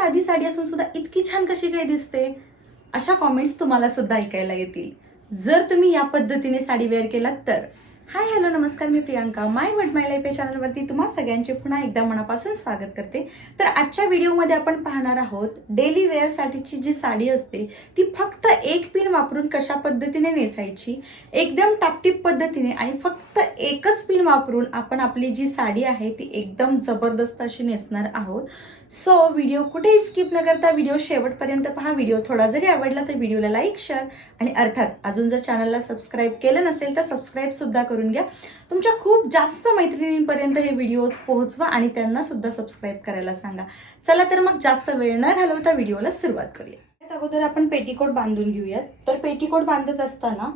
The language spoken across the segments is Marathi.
साधी साडी असून सुद्धा इतकी छान कशी काय दिसते? अशा कॉमेंट्स तुम्हाला सुद्धा ऐकायला येतील. जर तुम्ही या पद्धतीने साडी वेअर केलात तर. हाय हॅलो नमस्कार मी प्रियांका. माय वड माय लाईफ या चॅनलवरती तुम्हा सगळ्यांचे पुन्हा एकदा मनापासून स्वागत करते. तर आजच्या व्हिडिओमध्ये आपण पाहणार आहोत डेली वेअरसाठीची जी साडी असते ती फक्त एक पिन वापरून कशा पद्धतीने नेसायची? एकदम टापटीप पद्धतीने आणि फक्त एकच पिन वापरून आपण आपली जी साडी आहे ती एकदम जबरदस्त अशी नेसणार आहोत. सो व्हिडिओ कुठेही स्किप न करता व्हिडिओ शेवटपर्यंत पहा. व्हिडिओ थोडा जरी आवडला तर व्हिडिओला लाईक शेअर आणि अर्थात अजून जर चॅनलला सबस्क्राईब केलं नसेल तर सबस्क्राईबसुद्धा करू करून घ्या. तुमच्या खूप जास्त मैत्रिणींपर्यंत हे व्हिडिओज पोहोचवा आणि त्यांना सुद्धा सबस्क्राईब करायला सांगा. चला तर मग जास्त वेळ न घालवता व्हिडिओला सुरुवात करूया. अगोदर आपण पेटीकोट बांधून घेऊयात. तर पेटीकोट बांधत असताना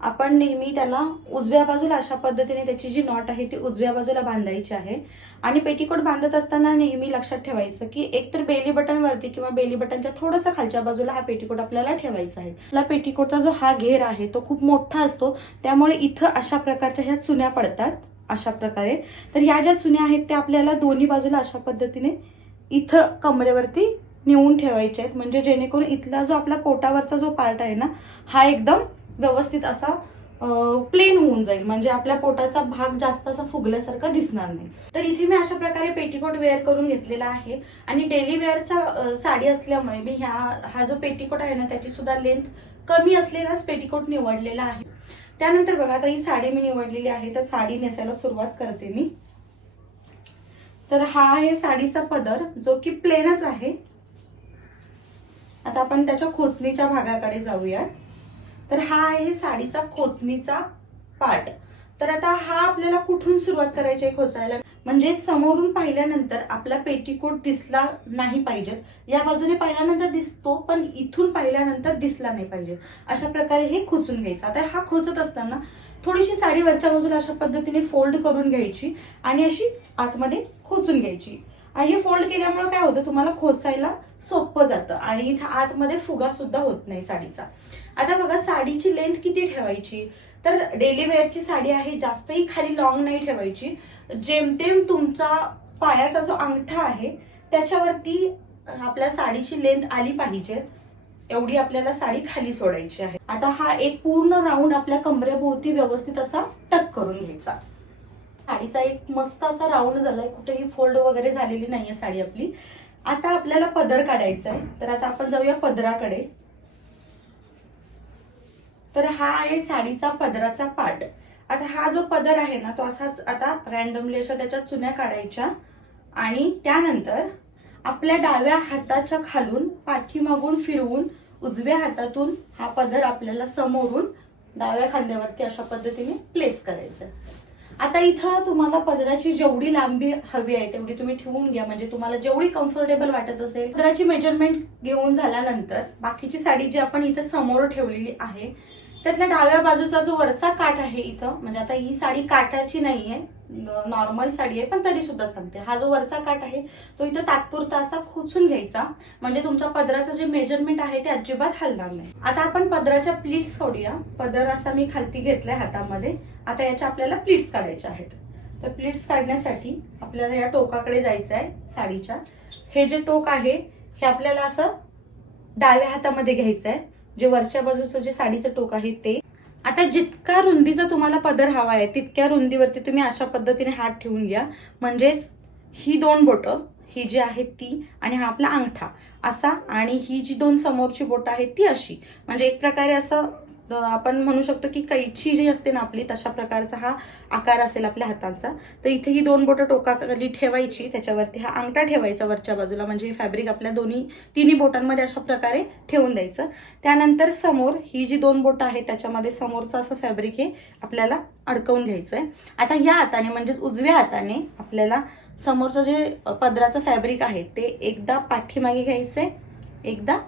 आपण नेहमी त्याला उजव्या बाजूला अशा पद्धतीने त्याची जी नॉट आहे ती उजव्या बाजूला बांधायची आहे. आणि पेटीकोट बांधत असताना नेहमी लक्षात ठेवायचं की एकतर बेली बटन वरती किंवा बेली बटनच्या थोडंसं खालच्या बाजूला हा पेटीकोट आपल्याला ठेवायचा आहे. आपला पेटीकोटचा जो हा घेर आहे तो खूप मोठा असतो. त्यामुळे इथं अशा प्रकारच्या ह्या चुन्या पडतात. अशा प्रकारे. तर या ज्या चुन्या आहेत त्या आपल्याला दोन्ही बाजूला अशा पद्धतीने इथं कमरेवरती नेऊन ठेवायच्या आहेत. म्हणजे जेणेकरून इथला जो आपला पोटावरचा जो पार्ट आहे ना हा एकदम व्यवस्थित असा प्लेन होऊन जाईल. म्हणजे आपल्या पोटाचा भाग जास्त असा फुगल्यासारखा दिसणार नाही. तर इथे मी अशा प्रकारे पेटीकोट वेअर करून घेतलेला आहे. आणि डेली वेअरचा साडी असल्यामुळे मी ह्या हा जो पेटीकोट आहे ना त्याची सुद्धा लेंथ कमी असलेलाच पेटीकोट निवडलेला आहे. त्यानंतर बघा आता ही साडी मी निवडलेली आहे. तर साडी नेसायला सुरुवात करते मी. तर हा आहे साडीचा पदर जो की प्लेनच आहे. आता आपण त्याच्या खोचणीच्या भागाकडे जाऊया तर हा आहे साडीचा खोचणीचा पार्ट. तर आता हा आपल्याला कुठून सुरुवात करायची आहे खोचायला? म्हणजे समोरून पाहिल्यानंतर आपला पेटीकोट दिसला नाही पाहिजे. या बाजूने पाहिल्यानंतर दिसतो पण इथून पाहिल्यानंतर दिसला नाही पाहिजे. अशा प्रकारे हे खोचून घ्यायचं. आता हा खोचत असताना थोडीशी साडी वरच्या बाजूला अशा पद्धतीने फोल्ड करून घ्यायची आणि अशी आतमध्ये खोचून घ्यायची. आणि हे फोल्ड केल्यामुळे काय होतं? तुम्हाला खोचायला सोपं जातं. आणि इथं आतमध्ये फुगा सुद्धा होत नाही साडीचा. आता बघा साडीची लेंथ किती ठेवायची? तर डेली वेअरची साडी आहे जास्तही खाली लॉंग नाही ठेवायची. जेमतेम तुमचा पायाचा जो अंगठा आहे त्याच्यावरती आपल्या साडीची लेंथ आली पाहिजे. एवढी आपल्याला साडी खाली सोडायची आहे. आता हा एक पूर्ण राऊंड आपल्या कमरेभोवती व्यवस्थित असा टक करून घ्यायचा. साडीचा एक मस्त असा राऊंड झालाय कुठेही फोल्ड वगैरे झालेली नाहीये साडी आपली. आता आपल्याला पदर काढायचा आहे तर आता आपण जाऊया पदराकडे. तर हा आहे साडीचा पदराचा पार्ट. आता हा जो पदर आहे ना तो असाच आता रॅन्डमली अशा त्याच्या चुन्या काढायच्या आणि त्यानंतर आपल्या डाव्या हाताच्या खालून पाठीमागून फिरवून उजव्या हातातून हा पदर आपल्याला समोरून डाव्या खांद्यावरती अशा पद्धतीने प्लेस करायचा. आता इथं तुम्हाला पदराची जेवढी लांबी हवी आहे तेवढी तुम्ही ठेवून घ्या. म्हणजे तुम्हाला जेवढी कम्फर्टेबल वाटत असेल पदराची मेजरमेंट घेऊन झाल्यानंतर बाकीची साडी जी आपण इथं समोर ठेवलेली आहे त्यातल्या डाव्या बाजूचा जो वरचा काठ आहे इथं म्हणजे आता ही साडी काठाची नाहीये नॉर्मल साडी आहे पण तरी सुद्धा सांगते. हा जो वरचा काठ आहे तो इथं तात्पुरता असा खोचून घ्यायचा. म्हणजे तुमच्या पदराचं जे मेजरमेंट आहे ते अजिबात हलणार नाही. आता आपण पदराच्या प्लीट्स काढूया. पदर असा मी खालती घेतलाय हातामध्ये. आता याच्या आपल्याला प्लीट्स काढायच्या आहेत. तर प्लीट्स काढण्यासाठी आपल्याला या टोकाकडे जायचं आहे साडीच्या. हे जे टोक आहे हे आपल्याला असं डाव्या हातामध्ये घ्यायचं आहे जे वरच्या बाजूचं जे साडीचं टोक आहे ते आता जितका रुंदीचा तुम्हाला पदर हवा आहे तितक्या रुंदीवरती तुम्ही अशा पद्धतीने हात ठेवून घ्या. म्हणजेच ही दोन बोटं ही जी आहेत ती आणि हा आपला अंगठा असा आणि ही जी दोन समोरची बोटं आहेत ती अशी. म्हणजे एक प्रकारे असं आपण म्हणू शकतो की कैची जी असते ना आपली तशा प्रकारचा हा आकार असेल आपल्या हातांचा. तर इथे ही दोन बोटं टोकाखाली ठेवायची त्याच्यावरती हा अंगठा ठेवायचा वरच्या बाजूला. म्हणजे हे फॅब्रिक आपल्या दोन्ही तिन्ही बोटांमध्ये अशा प्रकारे ठेवून द्यायचं. त्यानंतर समोर ही जी दोन बोटं आहेत त्याच्यामध्ये समोरचं असं फॅब्रिक हे आपल्याला अडकवून घ्यायचं आहे आता ह्या हाताने म्हणजेच उजव्या हाताने आपल्याला समोरचं जे पदराचं फॅब्रिक आहे ते एकदा पाठीमागे घ्यायचं आहे एकदा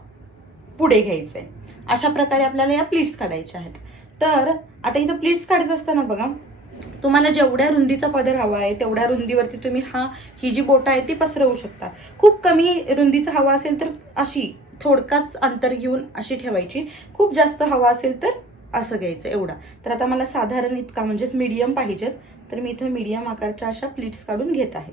पुढे घ्यायचं आहे अशा प्रकारे आपल्याला या प्लीट्स काढायच्या आहेत. तर आता इथं प्लीट्स काढत असताना बघा तुम्हाला जेवढ्या रुंदीचा पदर हवा आहे तेवढ्या रुंदीवरती तुम्ही हा ही जी बोटं आहे ती पसरवू शकता. खूप कमी रुंदीचा हवा असेल तर अशी थोडकाच अंतर घेऊन अशी ठेवायची. खूप जास्त हवा असेल तर असं घ्यायचं एवढा. तर आता मला साधारण इतका म्हणजेच मीडियम पाहिजेत. तर मी इथं मीडियम आकारच्या अशा प्लीट्स काढून घेत आहे.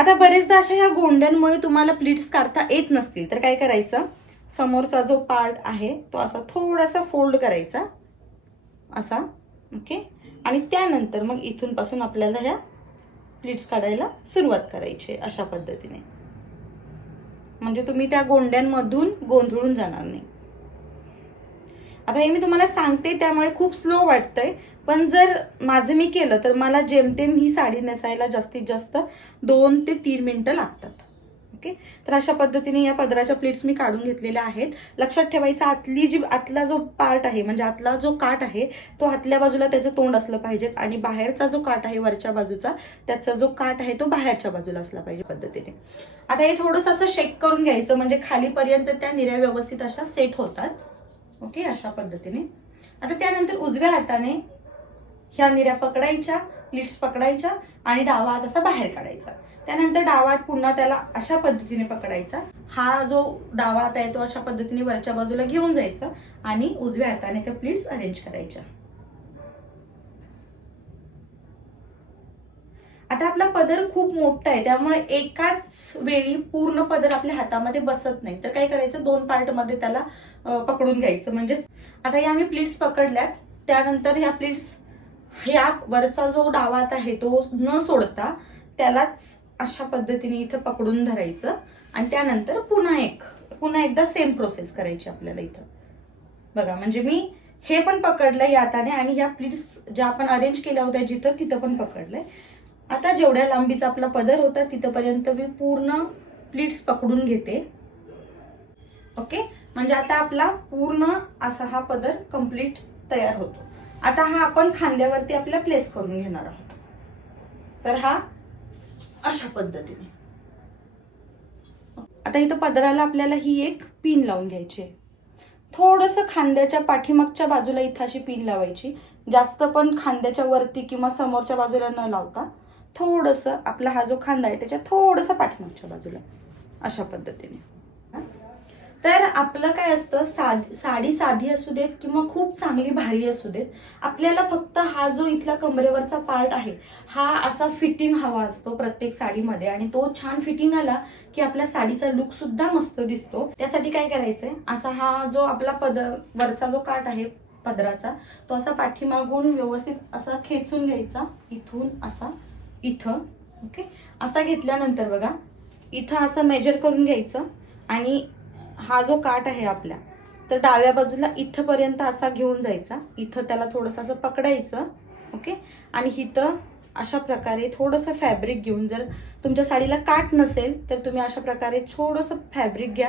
आता बरेचदा अशा ह्या गोंड्यांमुळे तुम्हाला प्लीट्स काढता येत नसतील. तर काय करायचं? समोरचा जो पार्ट आहे तो असा थोडासा फोल्ड करायचा. असा. ओके आणि त्यानंतर मग इथून पासून आपल्याला ह्या प्लीट्स काढायला सुरुवात करायची आहे अशा पद्धतीने. म्हणजे तुम्ही त्या गोंड्यांमधून गोंधळून जाणार नाही. आता हे मी तुम्हाला सांगते त्यामुळे खूप स्लो वाटतंय. पण जर माझं मी केलं तर मला जेमतेम ही साडी नेसायला जास्तीत जास्त दोन ते तीन मिनटं लागतात. ओके तर अशा पद्धतीने या पदराच्या प्लेट्स मी काढून घेतलेल्या आहेत. लक्षात ठेवायचं आतली जी आतला जो पार्ट आहे म्हणजे आतला जो काठ आहे तो आतल्या बाजूला त्याचं तोंड असलं पाहिजे आणि बाहेरचा जो काठ आहे वरच्या बाजूचा त्याचा जो काठ आहे तो बाहेरच्या बाजूला असला पाहिजे पद्धतीने. आता हे थोडंसं असं शेक करून घ्यायचं म्हणजे खालीपर्यंत त्या निऱ्या व्यवस्थित अशा सेट होतात. ओके अशा पद्धतीने. आता त्यानंतर उजव्या हाताने ह्या निऱ्या पकडायच्या लिट्स पकडायच्या आणि डावा हात असा बाहेर काढायचा. त्यानंतर डावा हात पुन्हा त्याला अशा पद्धतीने पकडायचा. हा जो डावा हात आहे तो अशा पद्धतीने वरच्या बाजूला घेऊन जायचा आणि उजव्या हाताने त्या प्लीट्स अरेंज करायच्या. आता आपला पदर खूप मोठा आहे त्यामुळे एकाच वेळी पूर्ण पदर आपल्या हातामध्ये बसत नाही. तर काय करायचं? दोन पार्टमध्ये त्याला पकडून घ्यायचं. म्हणजे आता या मी प्लीट्स पकडल्यात त्यानंतर ह्या प्लीट्स ह्या वरचा जो डावात आहे तो न सोडता त्यालाच अशा पद्धतीने इथं पकडून धरायचं. आणि त्यानंतर पुन्हा एक पुन्हा एकदा सेम प्रोसेस करायची आपल्याला इथं. बघा म्हणजे मी हे पण पकडलंय हाताने आणि ह्या प्लीट्स ज्या आपण अरेंज केल्या होत्या जिथं तिथं पण पकडलंय. आता जेवढ्या लांबीचा आपला पदर होता तिथंपर्यंत मी पूर्ण प्लीट्स पकडून घेते. ओके म्हणजे आता आपला पूर्ण असा हा पदर कंप्लीट तयार होतो. आता हा आपण खांद्यावरती आपल्या प्लेस करून घेणार आहोत. तर हा अशा पद्धतीने. आता इथं पदराला आपल्याला ही एक पिन लावून घ्यायची आहे. थोडस खांद्याच्या पाठीमागच्या बाजूला इथं अशी पिन लावायची. जास्त पण खांद्याच्या वरती किंवा समोरच्या बाजूला न लावता थोडस आपला हा जो खांदा आहे त्याच्या थोडस पाठीमागच्या बाजूला. अशा पद्धतीने. तर आपलं काय असतं साधी साडी साधी असू देत किंवा खूप चांगली भारी असू देत आपल्याला फक्त हा जो इथला कमरेवरचा पार्ट आहे हा असा फिटिंग हवा असतो प्रत्येक साडीमध्ये आणि तो छान फिटिंग आला की आपल्या साडीचा लुक सुद्धा मस्त दिसतो. त्यासाठी काय करायचंय असा हा जो आपला पद वरचा जो काठ आहे पदराचा तो असा पाठीमागून व्यवस्थित असा खेचून घ्यायचा इथून असा इथं ओके असा घेतल्यानंतर बघा इथं असं मेजर करून घ्यायचं आणि हा जो काठ आहे आपला तर डाव्या बाजूला इथंपर्यंत असा घेऊन जायचा. इथं त्याला थोडंसं असं पकडायचं ओके? आणि इथं अशा प्रकारे थोडंसं फॅब्रिक घेऊन जर तुमच्या साडीला काठ नसेल तर तुम्ही अशा प्रकारे थोडंसं फॅब्रिक घ्या.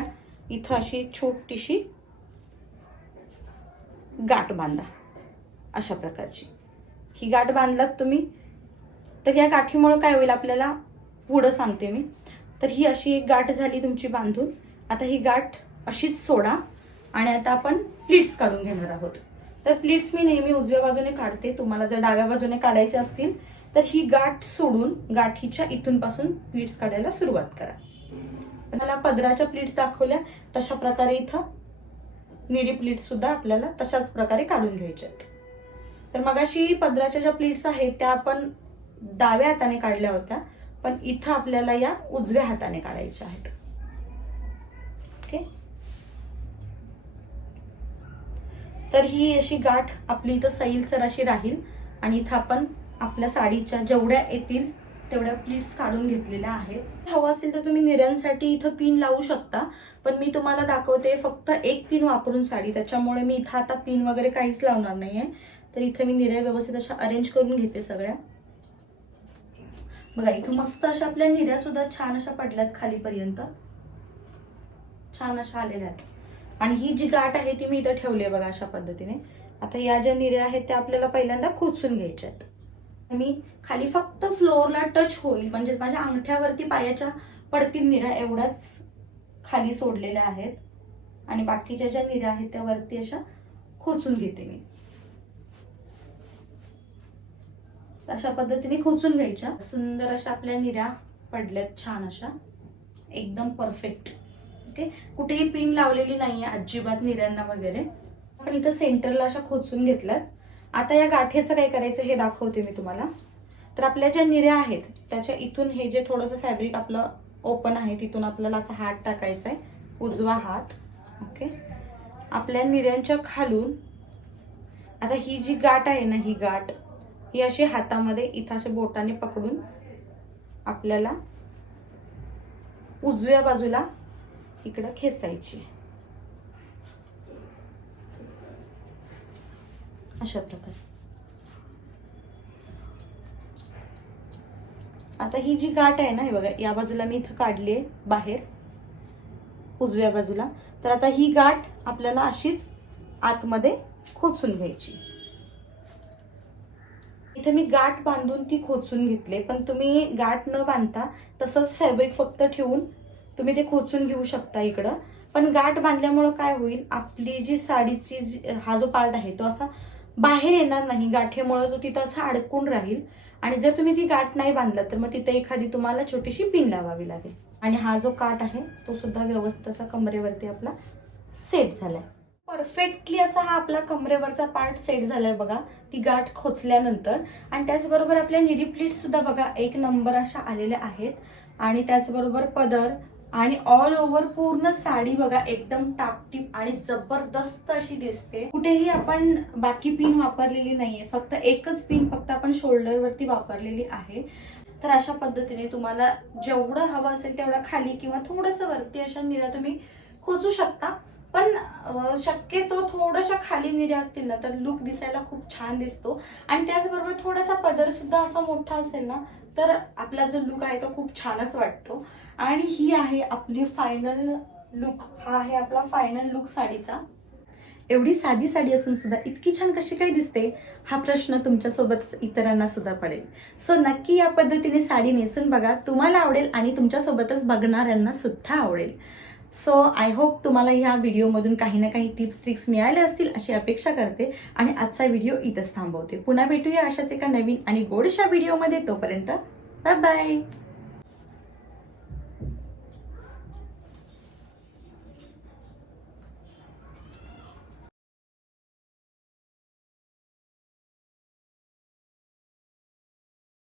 इथं अशी छोटीशी गाठ बांधा अशा प्रकारची. ही गाठ बांधलात तुम्ही तर या गाठीमुळं काय होईल आपल्याला? पुढं सांगते मी. तर ही अशी एक गाठ झाली तुमची बांधून. आता ही गाठ अशीच सोडा आणि आता आपण प्लीट्स काढून घेणार आहोत. तर प्लीट्स मी नेहमी उजव्या बाजूने काढते. तुम्हाला जर डाव्या बाजूने काढायचे असतील तर ही गाठ सोडून गाठीच्या इथून पासून प्लीट्स काढायला सुरुवात करा. मला पदराच्या प्लीट्स दाखवल्या तशा प्रकारे इथं निरी प्लीट्स सुद्धा आपल्याला तशाच प्रकारे काढून घ्यायच्या आहेत. तर मगाशी पदराच्या ज्या प्लीट्स आहेत त्या आपण डाव्या हाताने काढल्या होत्या पण इथं आपल्याला या उजव्या हाताने काढायच्या आहेत ओके तर ही अशी गाठ आपली इथं सैलसर अशी राहील आणि इथं आपण आपल्या साडीच्या जेवढ्या येतील तेवढ्या प्लीट्स काढून घेतलेल्या आहेत. हवं असेल तर तुम्ही निऱ्यांसाठी इथं पिन लावू शकता पण मी तुम्हाला दाखवते फक्त एक पिन वापरून साडी. त्याच्यामुळे मी इथं आता पिन वगैरे काहीच लावणार नाहीये. तर इथं मी निऱ्या व्यवस्थित अशा अरेंज करून घेते सगळ्या. बघा इथं मस्त अशा आपल्या निऱ्या सुद्धा छान अशा पडल्यात खालीपर्यंत. छान अशा आलेल्या आहेत. आणि ही जी गाठ आहे ती मी इथं ठेवली आहे बघा अशा पद्धतीने. आता या ज्या निऱ्या आहेत त्या आपल्याला पहिल्यांदा खोचून घ्यायच्या आहेत. मी खाली फक्त फ्लोअरला टच होईल म्हणजे माझ्या अंगठ्यावरती पायाच्या पडतील निऱ्या एवढ्याच खाली सोडलेल्या आहेत. आणि बाकीच्या ज्या निऱ्या आहेत त्या वरती अशा खोचून घेते मी. अशा पद्धतीने खोचून घ्यायच्या. सुंदर अशा आपल्या निऱ्या पडल्यात छान अशा. एकदम परफेक्ट ओके? कुठेही पिन लावलेली नाहीये अजिबात निऱ्यांना वगैरे. आपण इथं सेंटरला अशा खोचून घेतल्यात. आता या गाठीचं काय करायचं हे दाखवते मी तुम्हाला. तर आपल्या ज्या निऱ्या आहेत त्याच्या इथून हे जे थोडंसं फॅब्रिक आपलं ओपन आहे तिथून आपल्याला असा हात टाकायचा आहे उजवा हात. ओके? आपल्या निऱ्यांच्या खालून आता ही जी गाठ आहे ना ही गाठ ही अशी हातामध्ये इथं असे बोटाने पकडून आपल्याला उजव्या बाजूला इकडं खेचायची. अशा प्रकारे. आता ही जी गाठ आहे ना हे बघा या बाजूला मी इथं काढली आहे बाहेर उजव्या बाजूला. तर आता ही गाठ आपल्याला अशीच आतमध्ये खोचून घ्यायची. इथे मी गाठ बांधून ती खोचून घेतले पण तुम्ही गाठ न बांधता तसंच फॅब्रिक फक्त ठेवून तुम्ही ते खोचून घेऊ शकता इकडं. पण गाठ बांधल्यामुळं काय होईल आपली जी साडीची जी- हा जो पार्ट आहे तो असा बाहेर येणार नाही. गाठेमुळं तो तिथं असा अडकून राहील. आणि जर तुम्ही ती गाठ नाही बांधला तर मग तिथं एखादी तुम्हाला छोटीशी पिन लावावी लागेल. आणि हा जो काठ आहे तो सुद्धा व्यवस्थित असा कमरेवरती आपला सेट झालाय. परफेक्टली असा हा आपला कमरेवरचा पार्ट सेट झालाय बघा. ती गाठ खोचल्यानंतर. आणि त्याचबरोबर आपल्या निरी सुद्धा बघा एक नंबर अशा आलेल्या आहेत. आणि त्याचबरोबर पदर आणि ऑल ओव्हर पूर्ण साडी बघा एकदम टापटीप आणि जबरदस्त अशी दिसते. कुठेही आपण बाकी पिन वापरलेली नाहीये फक्त एकच पिन फक्त आपण शोल्डरवरती वापरलेली आहे. तर अशा पद्धतीने तुम्हाला जेवढं हवं असेल तेवढं खाली किंवा थोडंसं वरती अशा निऱ्या तुम्ही खोचू शकता. पण शक्यतो थोड्याशा खाली निऱ्या असतील ना तर लुक दिसायला खूप छान दिसतो. आणि त्याचबरोबर थोडासा पदर सुद्धा असा मोठा असेल ना तर आपला जो लुक आहे तो खूप छानच वाटतो. आणि ही आहे आपली फायनल लुक हा आहे आपला फायनल लुक साडीचा. एवढी साधी साडी असून सुद्धा इतकी छान कशी काय दिसते हा प्रश्न तुमच्यासोबत इतरांना सुद्धा पडेल. सो नक्की या पद्धतीने साडी नेसून बघा. तुम्हाला आवडेल आणि तुमच्यासोबतच बघणाऱ्यांना सुद्धा आवडेल. सो आय होप तुम्हाला ह्या व्हिडिओमधून काही ना काही टिप्स ट्रिक्स मिळाल्या असतील अशी अपेक्षा करते आणि आजचा व्हिडिओ इथंच थांबवते. पुन्हा भेटूया अशाच एका नवीन आणि गोडशा व्हिडिओमध्ये. तोपर्यंत बाय बाय